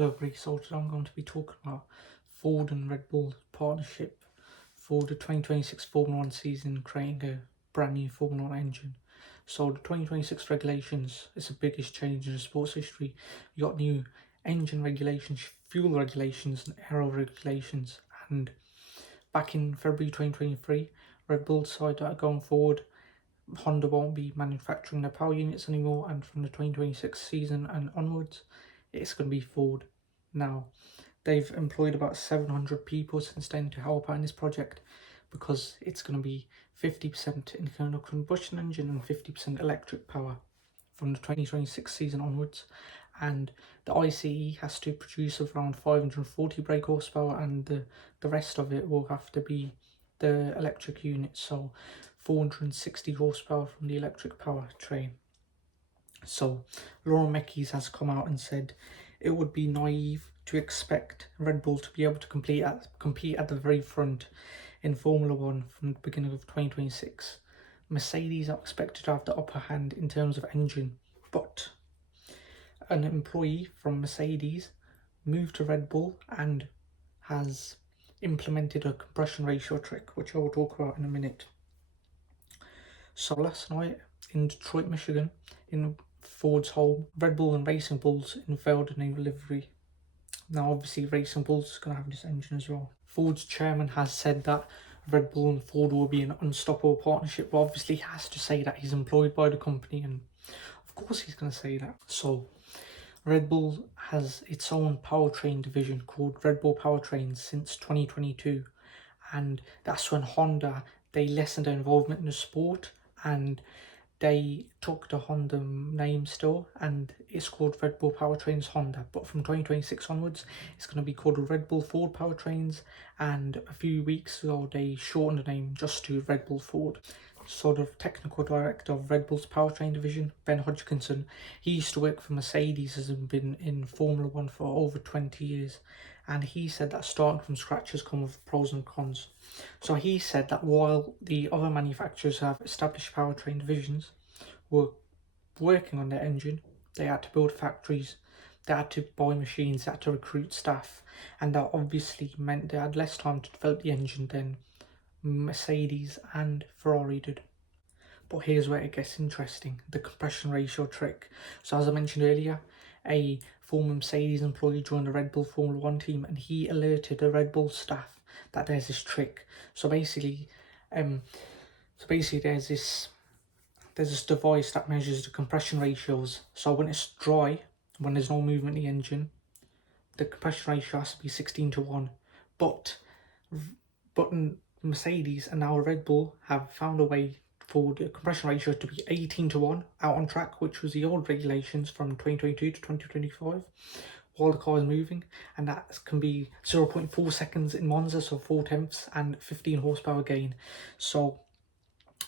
Hello everybody, so today I'm going to be talking about Ford and Red Bull partnership for the 2026 Formula 1 season, creating a brand new Formula 1 engine. So the 2026 regulations is the biggest change in sports history. You got new engine regulations, fuel regulations and aero regulations, and back in February 2023 Red Bull decided that going forward Honda won't be manufacturing their power units anymore, and from the 2026 season and onwards it's going to be Ford. Now, they've employed about 700 people since then to help out in this project, because it's going to be 50% internal combustion engine and 50% electric power from the 2026 season onwards. And the ICE has to produce around 540 brake horsepower, and the rest of it will have to be the electric unit, so 460 horsepower from the electric power train. So Laurent Mekies has come out and said it would be naive to expect Red Bull to be able to compete at the very front in Formula 1 from the beginning of 2026. Mercedes are expected to have the upper hand in terms of engine, but an employee from Mercedes moved to Red Bull and has implemented a compression ratio trick, which I will talk about in a minute. So last night in Detroit, Michigan, in Ford's home, Red Bull and Racing Bulls unveiled a new livery. Now obviously Racing Bulls is going to have this engine as well. Ford's chairman has said that Red Bull and Ford will be an unstoppable partnership, but obviously he has to say that he's employed by the company, and of course he's going to say that. So Red Bull has its own powertrain division called Red Bull Powertrains since 2022, and that's when Honda, they lessened their involvement in the sport and they took the Honda name still, and it's called Red Bull Powertrains Honda. But from 2026 onwards, it's going to be called Red Bull Ford Powertrains, and a few weeks ago they shortened the name just to Red Bull Ford. Sort of technical director of Red Bull's powertrain division, Ben Hodgkinson, he used to work for Mercedes, has been in Formula 1 for over 20 years, and he said that starting from scratch has come with pros and cons. So he said that while the other manufacturers have established powertrain divisions were working on their engine, they had to build factories, they had to buy machines, they had to recruit staff, and that obviously meant they had less time to develop the engine than Mercedes and Ferrari did. But here's where it gets interesting, the compression ratio trick. So as I mentioned earlier, a former Mercedes employee joined the Red Bull Formula 1 team, and he alerted the Red Bull staff that there's this trick. So basically there's this device that measures the compression ratios. So when it's dry, when there's no movement in the engine, the compression ratio has to be 16:1. But Mercedes and now Red Bull have found a way for the compression ratio to be 18:1 out on track, which was the old regulations from 2022 to 2025, while the car is moving, and that can be 0.4 seconds in Monza, so 4/10, and 15 horsepower gain. So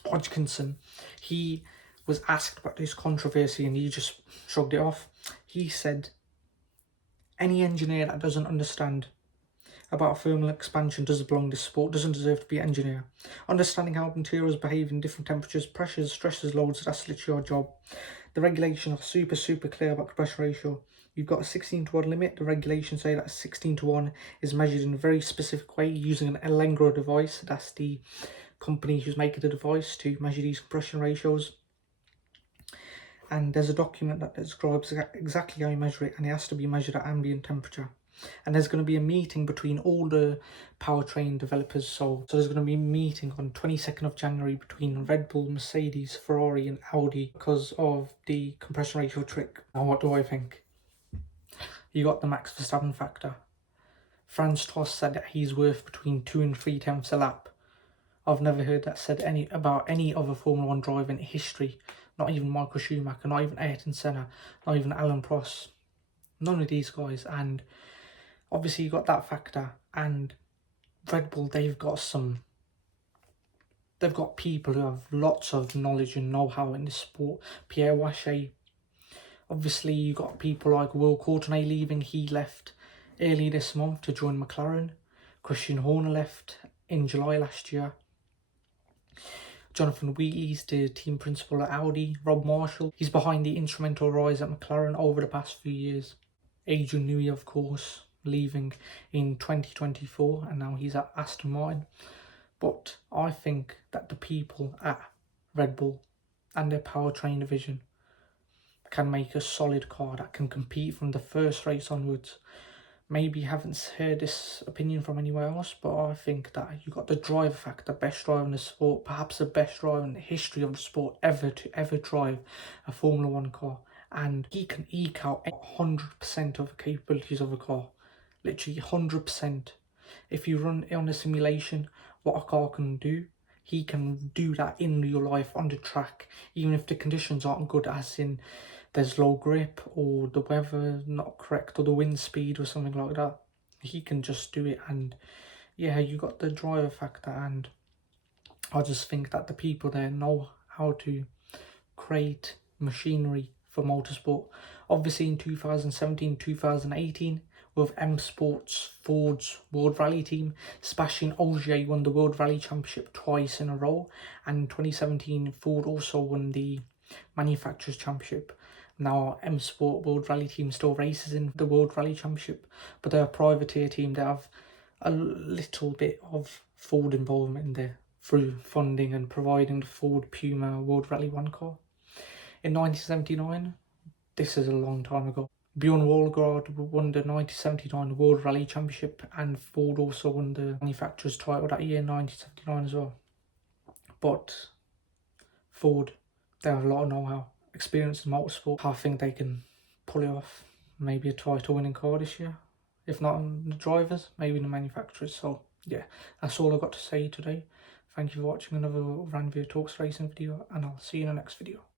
Hodgkinson, he was asked about this controversy and he just shrugged it off. He said, any engineer that doesn't understand about thermal expansion doesn't belong in this sport, doesn't deserve to be an engineer. Understanding how materials behave in different temperatures, pressures, stresses, loads, that's literally your job. The regulations are super clear about compression ratio. You've got a 16:1 limit. The regulations say that 16:1 is measured in a very specific way using an Allegro device. That's the company who's making the device to measure these compression ratios. And there's a document that describes exactly how you measure it, and it has to be measured at ambient temperature. And there's going to be a meeting between all the powertrain developers. So there's going to be a meeting on 22nd of January between Red Bull, Mercedes, Ferrari and Audi because of the compression ratio trick. Now what do I think? You got the Max Verstappen factor. Franz Tost said that he's worth between 2 and 3 tenths a lap. I've never heard that said about any other Formula 1 driver in history. Not even Michael Schumacher, not even Ayrton Senna, not even Alain Prost. None of these guys. And obviously you got that factor, and Red Bull, they've got people who have lots of knowledge and know-how in this sport. Pierre Wache. Obviously you got people like Will Courtenay leaving. He left early this month to join McLaren. Christian Horner left in July last year. Jonathan Wheatley's the team principal at Audi. Rob Marshall, he's behind the instrumental rise at McLaren over the past few years. Adrian Newey, of course, leaving in 2024, and now he's at Aston Martin. But I think that the people at Red Bull and their powertrain division can make a solid car that can compete from the first race onwards. Maybe you haven't heard this opinion from anywhere else, but I think that you got the driver factor, best driver in the sport, perhaps the best driver in the history of the sport ever to ever drive a Formula 1 car. And he can eke out 100% of the capabilities of a car. Literally 100%. If you run it on a simulation, what a car can do, he can do that in real life on the track, even if the conditions aren't good, as in there's low grip or the weather not correct or the wind speed or something like that. He can just do it. And yeah, you got the driver factor, and I just think that the people there know how to create machinery for motorsport. Obviously in 2017, 2018, with M Sports Ford's World Rally team, Sebastian Ogier won the World Rally Championship twice in a row, and in 2017 Ford also won the Manufacturers Championship. Now M Sport World Rally team still races in the World Rally Championship, but they're a privateer team. They have a little bit of Ford involvement in there through funding and providing the Ford Puma World Rally 1 car. In 1979, this is a long time ago, Bjorn Walgaard won the 1979 World Rally Championship, and Ford also won the manufacturer's title that year in 1979 as well. But Ford, they have a lot of know-how, experience in motorsport. I think they can pull it off. Maybe a title winning car this year. If not on the drivers, maybe the manufacturers. So yeah, that's all I've got to say today. Thank you for watching another Ranveer Talks Racing video, and I'll see you in the next video.